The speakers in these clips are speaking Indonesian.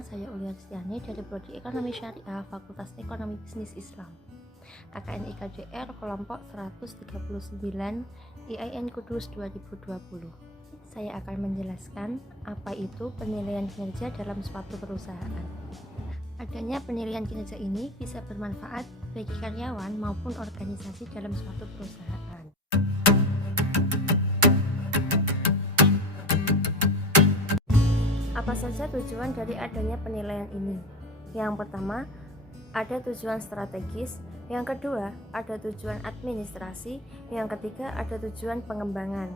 Perkenalkan, saya Ulia Kristiani dari Prodi Ekonomi Syariah, Fakultas Ekonomi Bisnis Islam, KKN IKJR kelompok 139 IAIN Kudus 2020. Saya akan menjelaskan apa itu penilaian kinerja dalam suatu perusahaan. Adanya penilaian kinerja ini bisa bermanfaat bagi karyawan maupun organisasi dalam suatu perusahaan. Apa saja tujuan dari adanya penilaian ini? Yang pertama, ada tujuan strategis. Yang kedua, ada tujuan administrasi. Yang ketiga, ada tujuan pengembangan.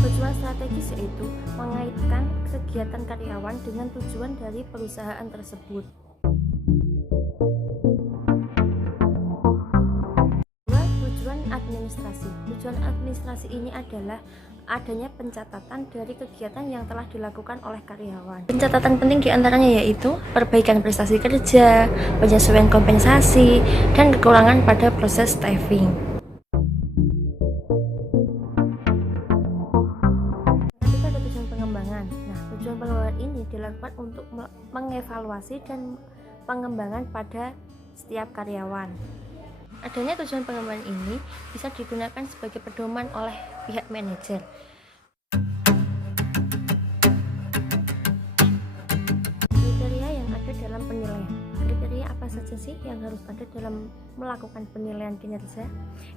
Tujuan strategis yaitu mengaitkan kegiatan karyawan dengan tujuan dari perusahaan tersebut. Administrasi. Tujuan administrasi ini adalah adanya pencatatan dari kegiatan yang telah dilakukan oleh karyawan. Pencatatan penting diantaranya yaitu perbaikan prestasi kerja, penyesuaian kompensasi, dan kekurangan pada proses staffing. Ketika ada tujuan pengembangan. Nah, tujuan pengembangan ini dilakukan untuk mengevaluasi dan pengembangan pada setiap karyawan. Adanya tujuan pengembangan ini bisa digunakan sebagai pedoman oleh pihak manajer. Kriteria yang ada dalam penilaian. Kriteria apa saja sih yang harus ada dalam melakukan penilaian kinerja?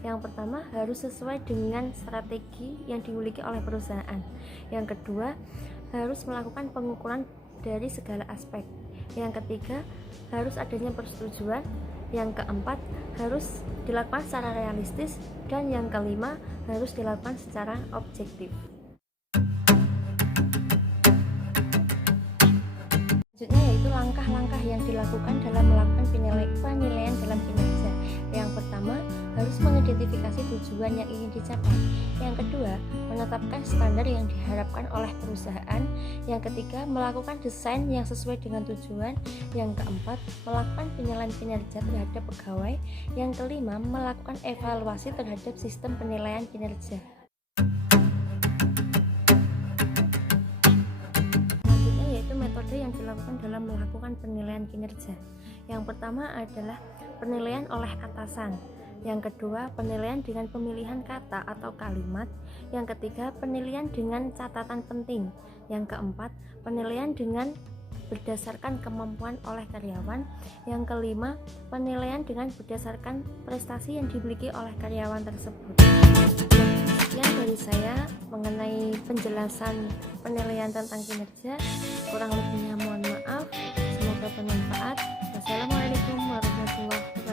Yang pertama, harus sesuai dengan strategi yang dimiliki oleh perusahaan. Yang kedua, harus melakukan pengukuran dari segala aspek. Yang ketiga, harus adanya persetujuan. Yang keempat, harus dilakukan secara realistis. Dan yang kelima, harus dilakukan secara objektif. Selanjutnya yaitu langkah-langkah yang dilakukan dalam melakukan penilaian dalam kinerja. Yang pertama, harus mengidentifikasi tujuan yang ingin dicapai. Yang kedua, menetapkan standar yang diharapkan oleh perusahaan. Yang ketiga, melakukan desain yang sesuai dengan tujuan. Yang keempat, melakukan penilaian kinerja terhadap pegawai. Yang kelima, melakukan evaluasi terhadap sistem penilaian kinerja. Selanjutnya yaitu metode yang dilakukan dalam melakukan penilaian kinerja. Yang pertama adalah penilaian oleh atasan. Yang kedua, penilaian dengan pemilihan kata atau kalimat. Yang ketiga, penilaian dengan catatan penting. Yang keempat, penilaian dengan berdasarkan kemampuan oleh karyawan. Yang kelima, penilaian dengan berdasarkan prestasi yang dimiliki oleh karyawan tersebut. Sekian dari saya mengenai penjelasan penilaian tentang kinerja. Kurang lebihnya mohon maaf. Semoga bermanfaat. Wassalamualaikum warahmatullahi wabarakatuh.